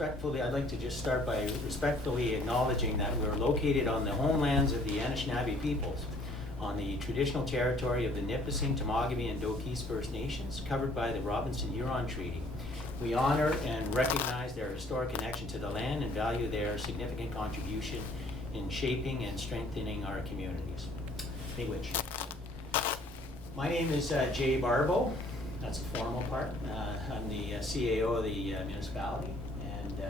I'd like to just start by respectfully acknowledging that we're located on the homelands of the Anishinaabe peoples, on the traditional territory of the Nipissing, Temagami, and Dokis First Nations, covered by the Robinson-Huron Treaty. We honor and recognize their historic connection to the land and value their significant contribution in shaping and strengthening our communities. Miigwech. My name is Jay Barbo. That's the formal part. I'm the CAO of the municipality, and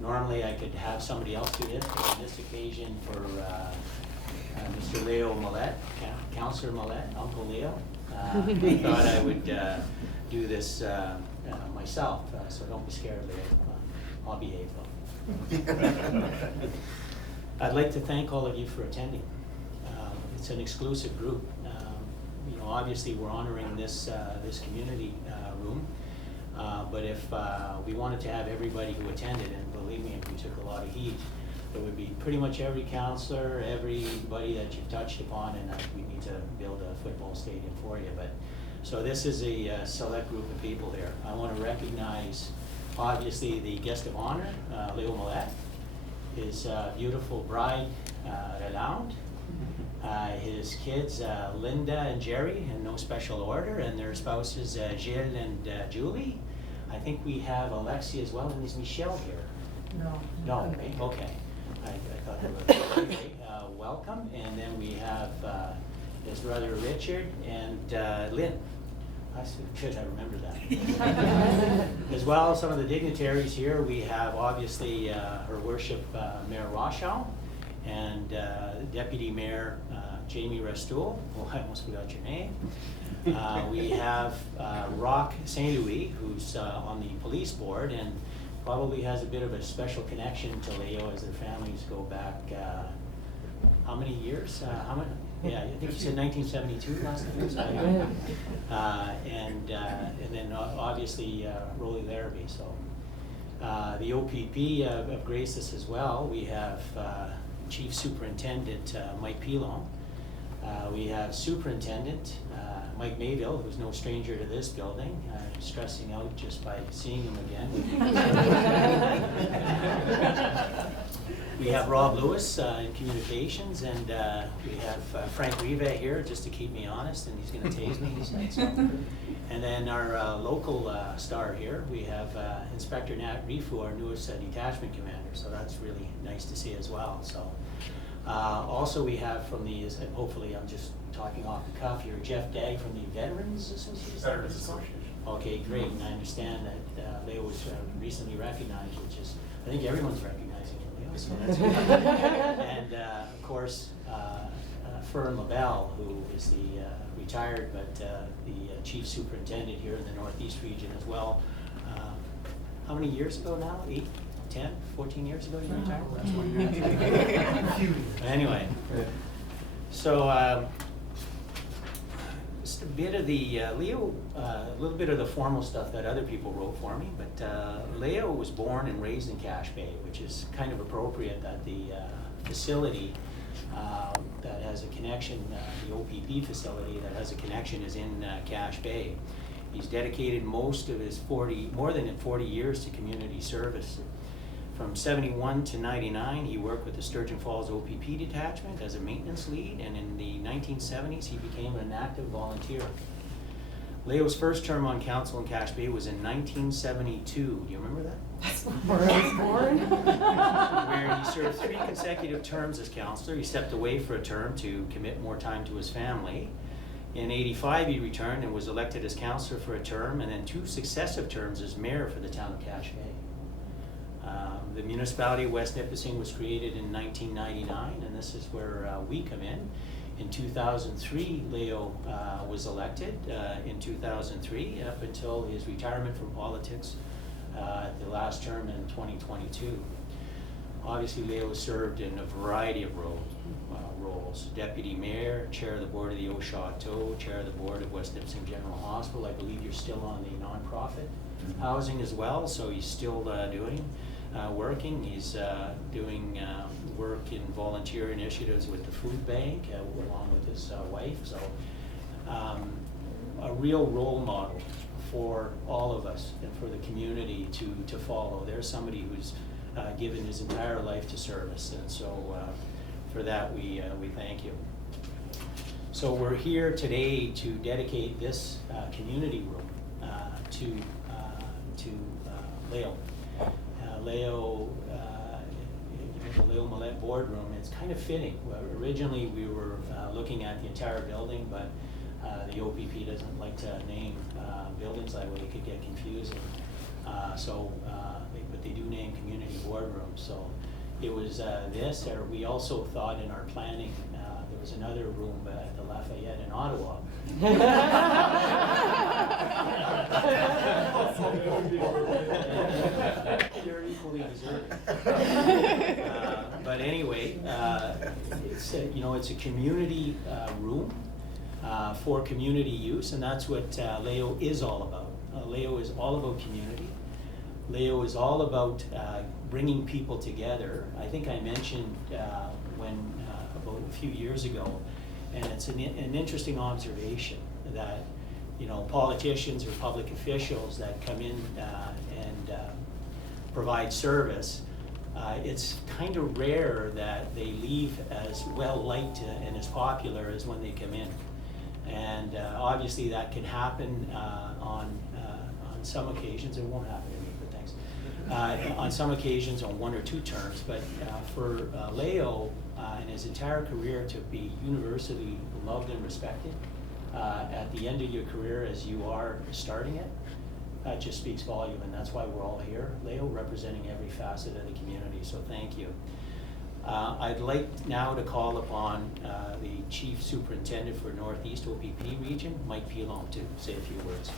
normally I could have somebody else do this, but on this occasion for Mr. Léo Malette, Councillor Malette, Uncle Leo, I thought I would do this myself, so don't be scared, Leo. I'll behave though. I'd like to thank all of you for attending. It's an exclusive group. You know, obviously we're honoring this this community room, but if we wanted to have everybody who attended, and believe me, if we took a lot of heat, it would be pretty much every councillor, everybody that you've touched upon, and we need to build a football stadium for you. But so this is a select group of people here. I want to recognize, obviously, the guest of honor, Léo Malette, his beautiful bride, Lalande, his kids, Linda and Jerry, in no special order, and their spouses, Gilles and Julie. I think we have Alexia as well, and is Michelle here? No. No, okay. I thought they were okay. Welcome, and then we have his brother Richard and Lynn. I should I remember that. As well as some of the dignitaries here, we have obviously Her Worship Mayor Rochon and Deputy Mayor Jamie Restoul. Oh, I almost forgot your name. We have Rock St. Louis, who's on the police board and probably has a bit of a special connection to Leo, as their families go back, how many years? How many? Yeah, I think you said 1972 last time. And then obviously Rolly Larrabee. So the O.P.P have graced us as well. We have Chief Superintendent Mike Pilon. We have Superintendent Mike Mayville, who's no stranger to this building. I'm stressing out just by seeing him again. We have Rob Lewis in communications, and we have Frank Riva here just to keep me honest, and he's going to tase me. So. And then our local star here, we have Inspector Nat Rifu, our newest detachment commander, so that's really nice to see as well. So. Also we have from the, hopefully I'm just talking off the cuff here, Jeff Dagg from the Veterans Association. Veterans Association. Okay, great, and I understand that Leo was recently recognized, which is, I think everyone's recognizing it, Leo, so that's good. And of course, Fern LaBelle, who is the retired, but the Chief Superintendent here in the North East Region as well. How many years ago now? 8, 10, 14 years ago you retired? That's what you're Anyway, so just a bit of the, Leo, a little bit of the formal stuff that other people wrote for me, but Leo was born and raised in Cache Bay, which is kind of appropriate that the facility that has a connection, the O.P.P facility that has a connection is in Cache Bay. He's dedicated most of his more than 40 years to community service. From 71 to 99, he worked with the Sturgeon Falls O.P.P Detachment as a maintenance lead, and in the 1970s, he became an active volunteer. Leo's first term on council in Cache Bay was in 1972. Do you remember that? That's where I was born. Where he served 3 consecutive terms as councillor. He stepped away for a term to commit more time to his family. In 85, he returned and was elected as councillor for a term, and then 2 successive terms as mayor for the town of Cache Bay. The Municipality of West Nipissing was created in 1999, and this is where we come in. In 2003, Leo was elected in 2003 up until his retirement from politics at the last term in 2022. Obviously, Leo served in a variety of roles. Deputy Mayor, Chair of the Board of the Chateau, Chair of the Board of West Nipissing General Hospital. I believe you're still on the nonprofit housing as well, so he's still working. He's doing work in volunteer initiatives with the food bank along with his wife. So a real role model for all of us and for the community to follow. There's somebody who's given his entire life to service, and so for that we thank you. So we're here today to dedicate this community room to Léo. Léo, the Léo Malette Boardroom. It's kind of fitting. Well, originally we were looking at the entire building, but the O.P.P doesn't like to name buildings that way. It could get confusing. But they do name community boardrooms. So it was this, or we also thought in our planning, there was another room at the Lafayette in Ottawa. You're equally deserving. But anyway, it's a community room for community use, and that's what Léo is all about. Léo is all about community. Léo is all about bringing people together. I think I mentioned about a few years ago, and it's an interesting observation that politicians or public officials that come in and provide service, it's kind of rare that they leave as well liked and as popular as when they come in. And obviously that can happen on some occasions. It won't happen to me, but thanks. On some occasions on one or two terms, but for Léo in his entire career to be universally loved and respected at the end of your career as you are starting it, that just speaks volume, and that's why we're all here, Léo, representing every facet of the community, so thank you. I'd like now to call upon the Chief Superintendent for North East O.P.P region, Mike Pilon, to say a few words.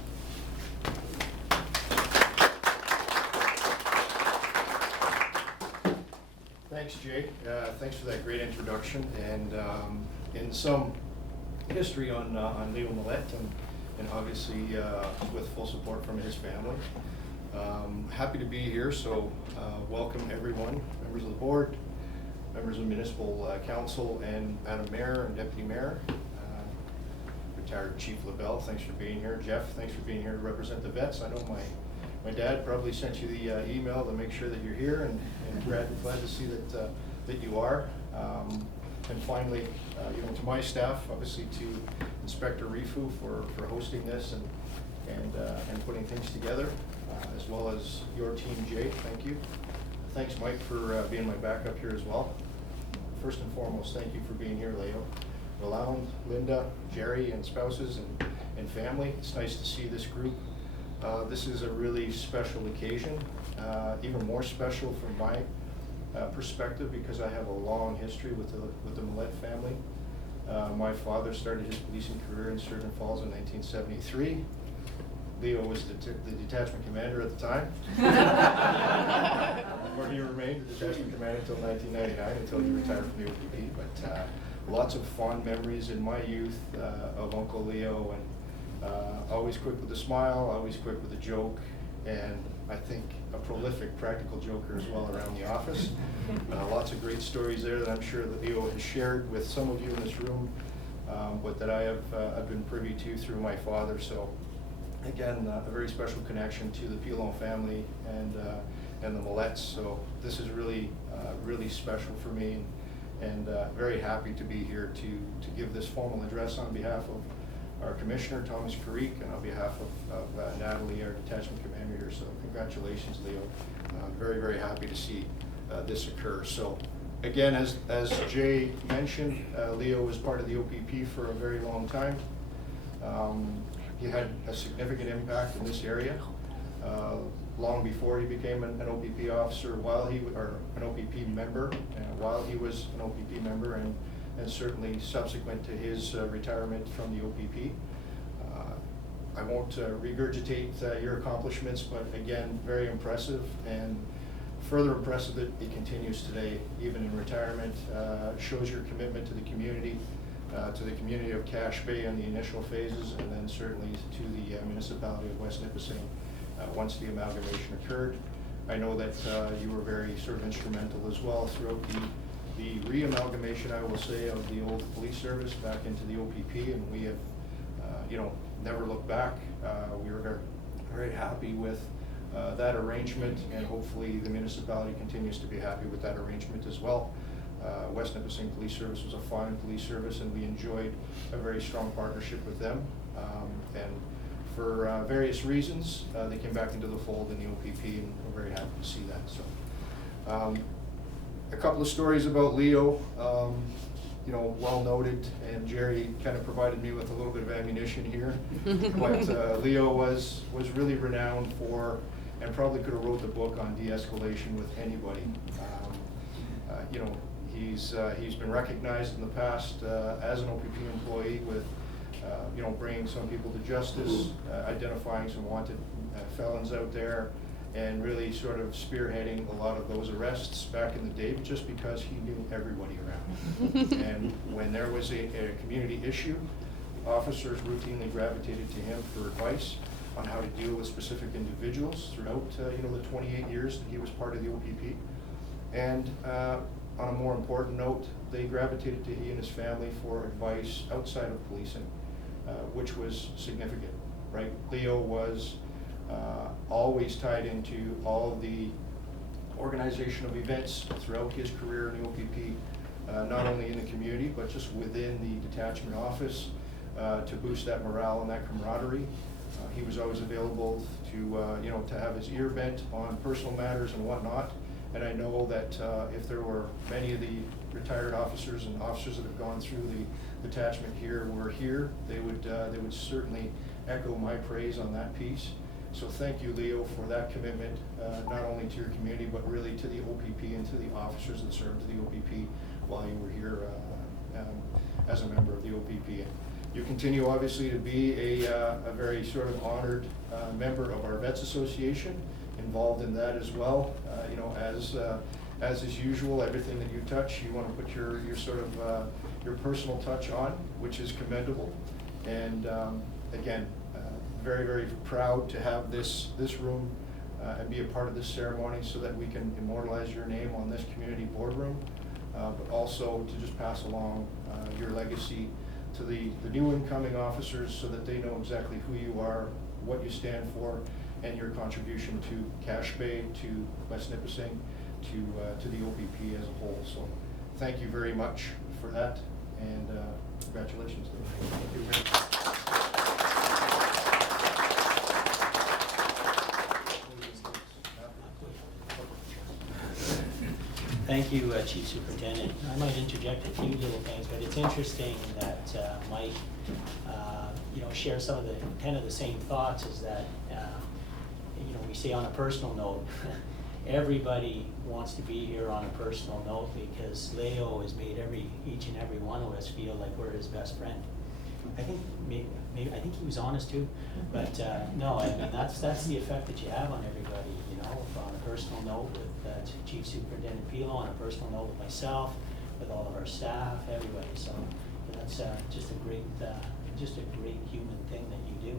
Thanks, Jay. Thanks for that great introduction, and in some history on Léo Malette, and obviously with full support from his family. Happy to be here, so welcome everyone, members of the board, members of the municipal council, and Madam Mayor and Deputy Mayor. Retired Chief LaBelle, thanks for being here. Jeff, thanks for being here to represent the vets. I know my dad probably sent you the email to make sure that you're here, and glad to see that you are. And finally, to my staff, obviously to Inspector Rifu for hosting this and putting things together, as well as your team, Jay. Thank you. Thanks, Mike, for being my backup here as well. First and foremost, thank you for being here, Léo. Roland, Linda, Jerry, and spouses and family. It's nice to see this group. This is a really special occasion, even more special from my perspective because I have a long history with the Malette family. My father started his policing career in Sturgeon Falls in 1973. Léo was the detachment commander at the time. Where he remained the detachment commander until 1999, until he retired from the O.P.P. But lots of fond memories in my youth of Uncle Léo, and always quick with a smile, always quick with a joke, and I think a prolific practical joker as well around the office. Lots of great stories there that I'm sure that Léo has shared with some of you in this room, but that I have I've been privy to through my father. So again, a very special connection to the Pilon family and the Malettes. So this is really really special for me, and very happy to be here to give this formal address on behalf of our Commissioner, Thomas Carrique, and on behalf of Natalie, our detachment commander here. So congratulations, Léo. Very, very happy to see this occur. So again, as Jay mentioned, Léo was part of the O.P.P for a very long time. He had a significant impact in this area long before he became an O.P.P officer, or an O.P.P member, while he was an O.P.P member, and certainly subsequent to his retirement from the O.P.P. I won't regurgitate your accomplishments, but again, very impressive, and further impressive that it continues today, even in retirement. Shows your commitment to the community of Cache Bay in the initial phases, and then certainly to the municipality of West Nipissing once the amalgamation occurred. I know that you were very sort of instrumental as well throughout the re-amalgamation, I will say, of the old police service back into the O.P.P, and we have, never looked back. We were very happy with that arrangement, and hopefully the municipality continues to be happy with that arrangement as well. West Nipissing Police Service was a fine police service, and we enjoyed a very strong partnership with them. And for various reasons, they came back into the fold in the O.P.P, and we're very happy to see that. So, a couple of stories about Leo, you know, well noted, and Jerry kind of provided me with a little bit of ammunition here. But Leo was really renowned for, and probably could have wrote the book on de-escalation with anybody. You know, he's been recognized in the past as an O.P.P employee with, you know, bringing some people to justice, identifying some wanted felons out there, and really sort of spearheading a lot of those arrests back in the day, just because he knew everybody around. And when there was a community issue, officers routinely gravitated to him for advice on how to deal with specific individuals throughout you know, the 28 years that he was part of the O.P.P. And on a more important note, they gravitated to he and his family for advice outside of policing, which was significant, right? Leo was always tied into all of the organization of events throughout his career in the O.P.P, not only in the community, but just within the detachment office, to boost that morale and that camaraderie. He was always available to, you know, to have his ear bent on personal matters and whatnot. And I know that if there were many of the retired officers and officers that have gone through the detachment here were here, they would certainly echo my praise on that piece. So thank you, Leo, for that commitment, not only to your community, but really to the O.P.P and to the officers that served to the O.P.P while you were here as a member of the O.P.P. You continue, obviously, to be a very sort of honored member of our Vets Association, involved in that as well. You know, as is usual, everything that you touch, you want to put your sort of your personal touch on, which is commendable. And again, very, very proud to have this room and be a part of this ceremony so that we can immortalize your name on this community boardroom, but also to just pass along your legacy to the new incoming officers so that they know exactly who you are, what you stand for, and your contribution to Cache Bay, to West Nipissing, to the O.P.P as a whole. So thank you very much for that, and congratulations. Thank you very much. Thank you, Chief Superintendent. I might interject a few little things, but it's interesting that Mike, you know, shares some of the kind of the same thoughts. Is that you know, we say on a personal note, everybody wants to be here on a personal note because Leo has made each and every one of us feel like we're his best friend. I think maybe I think he was honest too, but no, I mean that's the effect that you have on everybody. You know, on a personal note with Chief Superintendent Pilon, on a personal note with myself, with all of our staff, everybody. So that's just a great human thing that you do.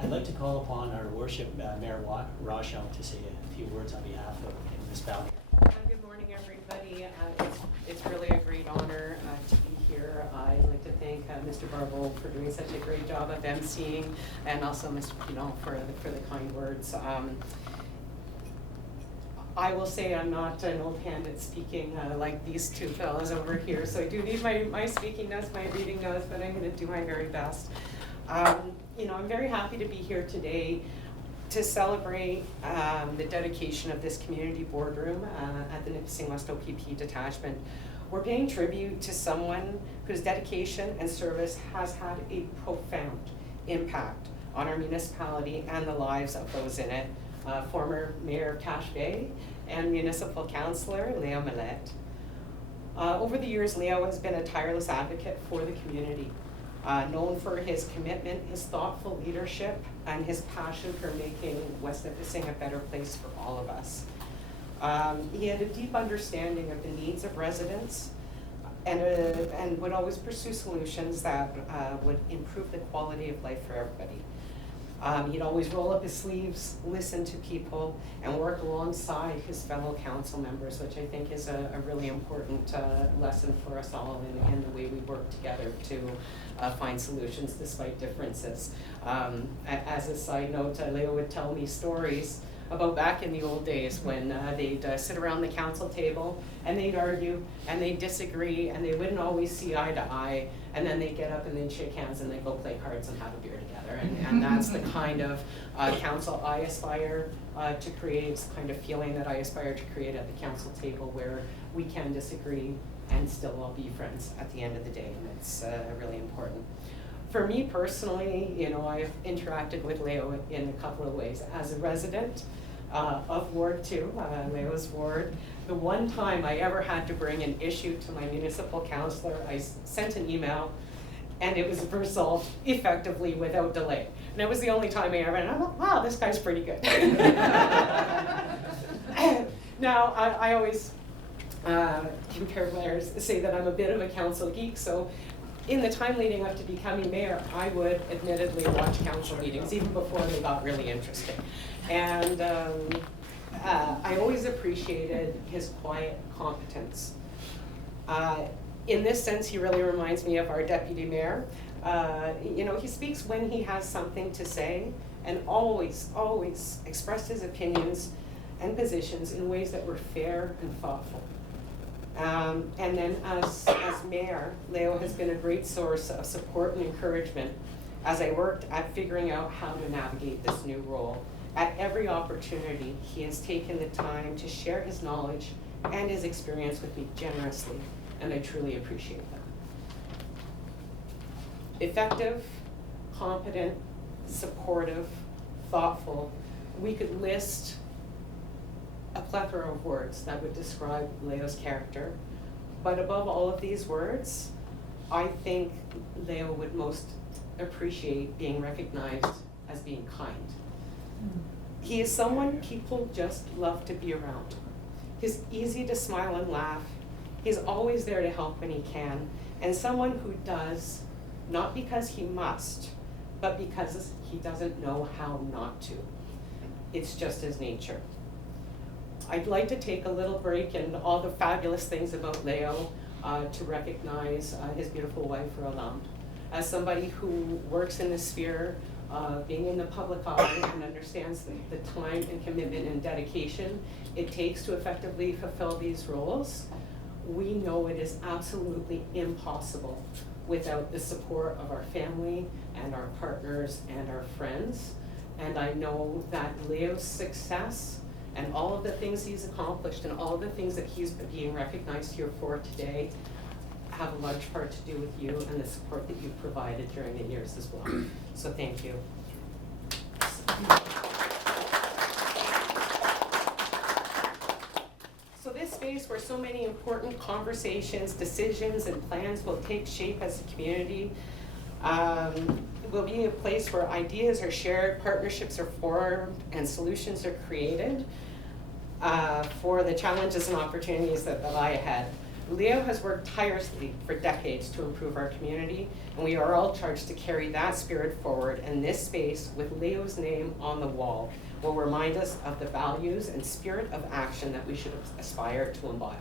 I'd like to call upon our worship Mayor Rochon to say a few words on behalf of the municipality. Good morning, everybody. It's really a great honor to be here. I'd like to thank Mr. Barbeau for doing such a great job of emceeing, and also Mr. Pilon for the kind words. I will say I'm not an old hand at speaking like these two fellas over here, so I do need my speaking notes, my reading notes, but I'm going to do my very best. You know, I'm very happy to be here today to celebrate the dedication of this community boardroom at the Nipissing West O.P.P Detachment. We're paying tribute to someone whose dedication and service has had a profound impact on our municipality and the lives of those in it. Former Mayor Kathleen and Municipal Councillor Léo Malette. Over the years, Léo has been a tireless advocate for the community, known for his commitment, his thoughtful leadership, and his passion for making West Nipissing a better place for all of us. He had a deep understanding of the needs of residents and would always pursue solutions that would improve the quality of life for everybody. He'd always roll up his sleeves, listen to people, and work alongside his fellow council members, which I think is a really important lesson for us all in the way we work together to find solutions despite differences. As a side note, Léo would tell me stories about back in the old days when they'd sit around the council table and they'd argue and they'd disagree and they wouldn't always see eye to eye, and then they'd get up and they'd shake hands and they'd go play cards and have a beer together. And that's the kind of council I aspire to create. It's the kind of feeling that I aspire to create at the council table, where we can disagree and still all be friends at the end of the day, and it's really important. For me personally, you know, I've interacted with Léo in a couple of ways. As a resident of Ward 2, Léo's ward, the one time I ever had to bring an issue to my municipal councillor, I sent an email and it was resolved effectively without delay. And it was the only time I ever, and I thought, wow, this guy's pretty good. Now, I always compare players, say that I'm a bit of a council geek, so in the time leading up to becoming mayor, I would admittedly watch council meetings even before they got really interesting. And I always appreciated his quiet competence. In this sense, he really reminds me of our deputy mayor. You know, he speaks when he has something to say, and always expressed his opinions and positions in ways that were fair and thoughtful. And then as mayor, Léo has been a great source of support and encouragement as I worked at figuring out how to navigate this new role. At every opportunity, he has taken the time to share his knowledge and his experience with me generously, and I truly appreciate that. Effective, competent, supportive, thoughtful. We could list a plethora of words that would describe Léo's character, but above all of these words, I think Léo would most appreciate being recognized as being kind. He is someone people just love to be around. He's easy to smile and laugh. He's always there to help when he can, and someone who does, not because he must, but because he doesn't know how not to. It's just his nature. I'd like to take a little break and all the fabulous things about Léo to recognize his beautiful wife, Roland. As somebody who works in the sphere of being in the public eye and understands the time and commitment and dedication it takes to effectively fulfill these roles, we know it is absolutely impossible without the support of our family and our partners and our friends. And I know that Léo's success and all of the things he's accomplished and all of the things that he's being recognized here for today have a large part to do with you and the support that you've provided during the years as well. So thank you. So this space where so many important conversations, decisions, and plans will take shape as a community will be a place where ideas are shared, partnerships are formed, and solutions are created for the challenges and opportunities that lie ahead. Léo has worked tirelessly for decades to improve our community, and we are all charged to carry that spirit forward, and this space with Léo's name on the wall will remind us of the values and spirit of action that we should aspire to embody.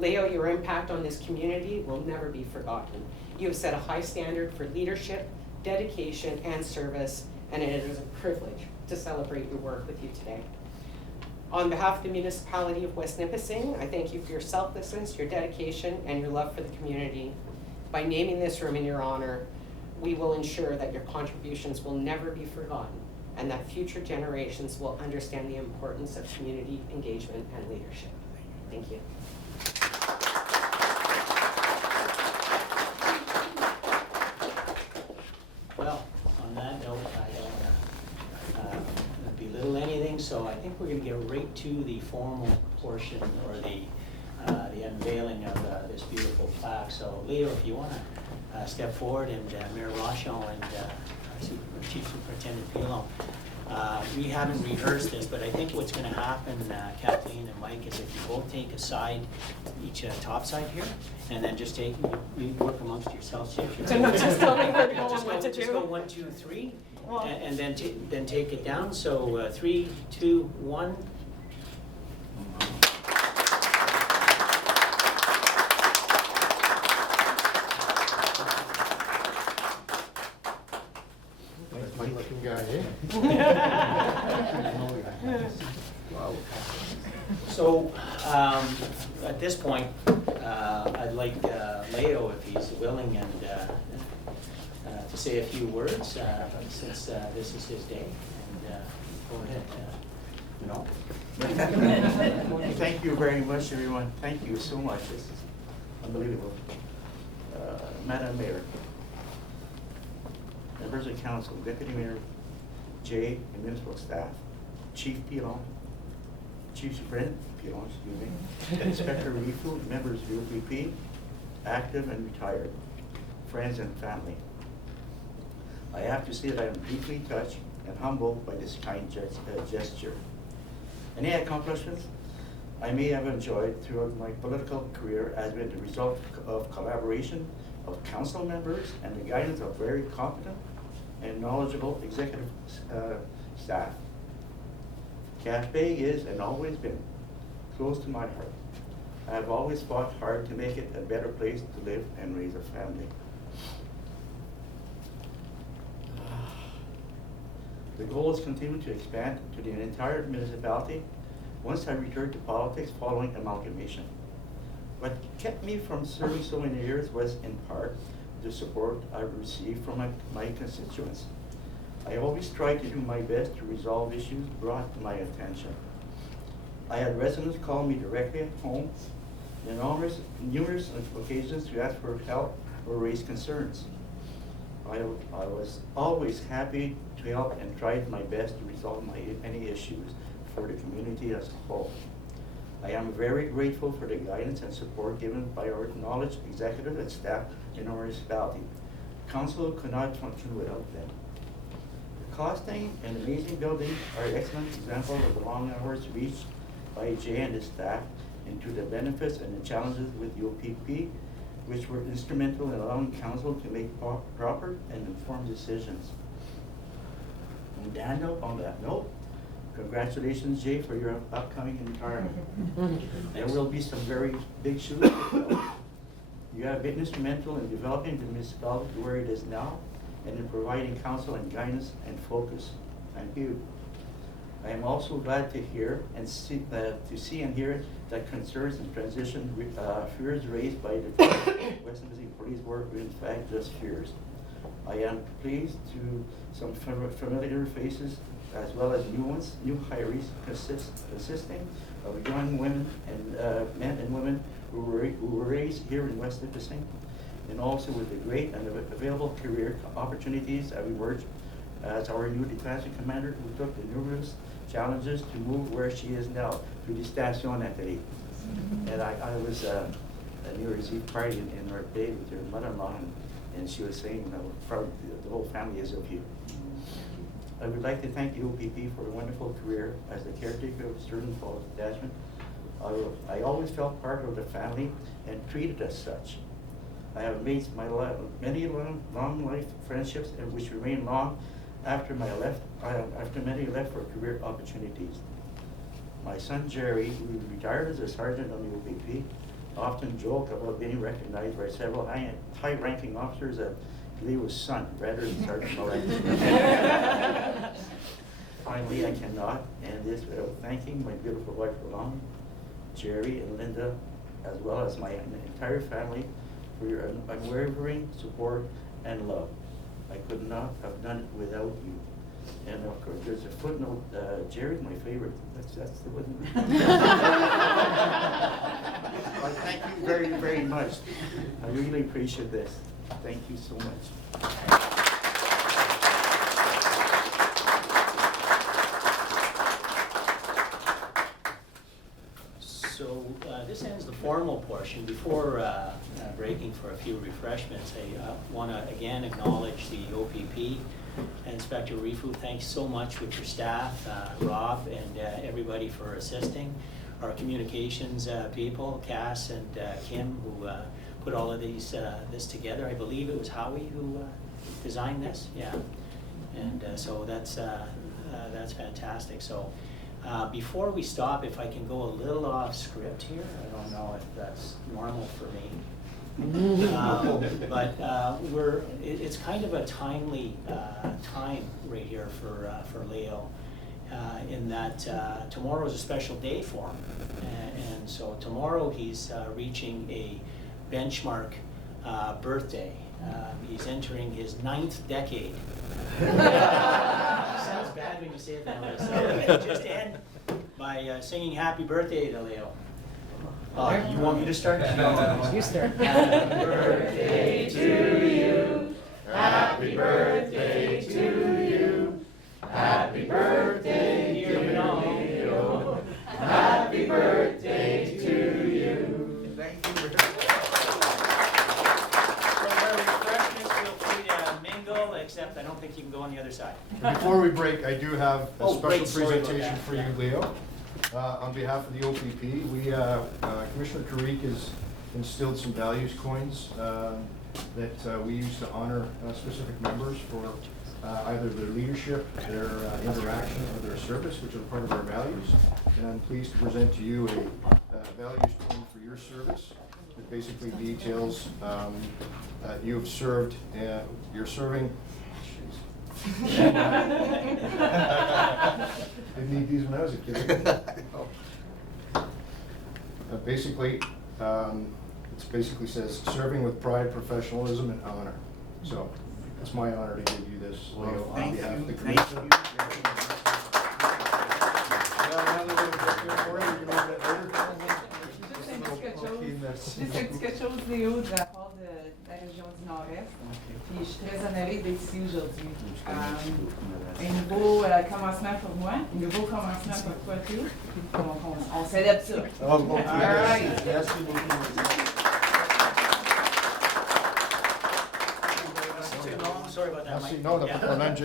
Léo, your impact on this community will never be forgotten. You have set a high standard for leadership, dedication, and service, and it is a privilege to celebrate your work with you today. On behalf of the Municipality of West Nipissing, I thank you for your selflessness, your dedication, and your love for the community. By naming this room in your honor, we will ensure that your contributions will never be forgotten and that future generations will understand the importance of community engagement and leadership. Thank you. Well, on that note, I don't want to belittle anything, so I think we're going to get right to the formal portion, or the unveiling of this beautiful plaque. So, Léo, if you want to step forward, and Mayor Rochon and Chief Superintendent Pilon. We haven't rehearsed this, but I think what's going to happen, Kathleen and Mike, is if you both take a side, each top side here, and then just take, you work amongst yourselves. So not just tell me where to go and what to do? Just go 1, 2, 3, Well- and then then take it down. So 3, 2, 1. Nice funny looking guy, eh? Wow. So at this point, I'd like Léo, if he's willing, and to say a few words since this is his day. And go ahead. No. Thank you very much, everyone. Thank you so much. This is unbelievable. Madam Mayor, members of council, Deputy Mayor Jay, and municipal staff, Chief Pilon, Chief Superintendent Pilon, excuse me, Inspector Refu, members of the O.P.P, active and retired, friends and family. I have to say that I am deeply touched and humbled by this kind gesture. Any accomplishments I may have enjoyed throughout my political career has been the result of collaboration of council members and the guidance of very competent and knowledgeable executive staff. Cafe is and always been close to my heart. I have always fought hard to make it a better place to live and raise a family. The goal is to continue to expand to the entire municipality once I returned to politics following amalgamation. What kept me from serving so many years was in part the support I received from my constituents. I always tried to do my best to resolve issues brought to my attention. I had residents call me directly at home on numerous occasions to ask for help or raise concerns. I was always happy to help and tried my best to resolve any issues for the community as a whole. I am very grateful for the guidance and support given by our acknowledged executive and staff in our municipality. Council could not function without them. The costing and amazing building are an excellent example of the long hours reached by Jay and his staff into the benefits and the challenges with the O.P.P, which were instrumental in allowing council to make proper and informed decisions. And Daniel, on that note, congratulations, Jay, for your upcoming retirement. There will be some very big shoes to fill. You have been instrumental in developing the municipality to where it is now and in providing counsel and guidance and focus. Thank you. I am also glad to hear and see and hear that concerns and transition fears raised by the West Nipissing Police Board were in fact just fears. I am pleased to some familiar faces as well as new ones, new hirees consisting of young women and men and women who were raised here in West Nipissing, and also with the great and available career opportunities that emerged as our new detachment commander who took the numerous challenges to move where she is now, to the Station Nathalie. And I was at a New Year's Eve party in North Bay with her mother-in-law, and she was saying how proud the whole family is of you. I would like to thank the O.P.P for a wonderful career as the caretaker of Sterling Falls Detachment. I always felt part of the family and treated as such. I have made many long life friendships and which remain long after many left for career opportunities. My son Jerry, who retired as a sergeant on the O.P.P, often joke about being recognized by several high-ranking officers as Leo's son rather than Sergeant Malette. Finally, I cannot end this without thanking my beautiful wife Pilon, Jerry and Linda, as well as my entire family for your unwavering support and love. I could not have done it without you. And of course, there's a footnote, Jerry's my favorite. That's the one. Well, thank you very, very much. I really appreciate this. Thank you so much. So this ends the formal portion. Before breaking for a few refreshments, I want to again acknowledge the O.P.P. Inspector Refu. Thanks so much with your staff, Rob and everybody for assisting. Our communications people, Cass and Kim, who put all of this together. I believe it was Howie who designed this, yeah. And so that's fantastic. So before we stop, if I can go a little off script here, I don't know if that's normal for me. But it's kind of a timely time right here for Léo, in that tomorrow is a special day for him. And so tomorrow he's reaching a benchmark birthday. He's entering his 9th decade. Sounds bad when you say it that way. So just end by singing happy birthday to Léo. You want me to start? You start. Happy birthday to you. Happy birthday to you. Happy birthday, dear Léo. Happy birthday to you. Thank you. Except I don't think you can go on the other side. Before we break, I do have a Oh, great. special Sorry about presentation that. for you, Léo. On behalf of the O.P.P, Commissioner Tariq has instilled some values coins that we use to honor specific members for either their leadership, their interaction, or their service, which are part of our values. And I'm pleased to present to you a values coin for your service. It basically details you have served, you're serving. Didn't need these when I was a kid. Basically, it basically says serving with pride, professionalism, and honor. So it's my honor to give you this, Léo, on Thank behalf of the you. commission. Juste quelque chose, Léo, de la part de la région du Nord-Est. Puis je suis très honorée d'être ici aujourd'hui. Un nouveau commencement pour moi, un nouveau commencement pour toi, tout. On célèbre ça. All right. Too long, sorry about that, Merci. Mike. Non, Yeah. on a All right.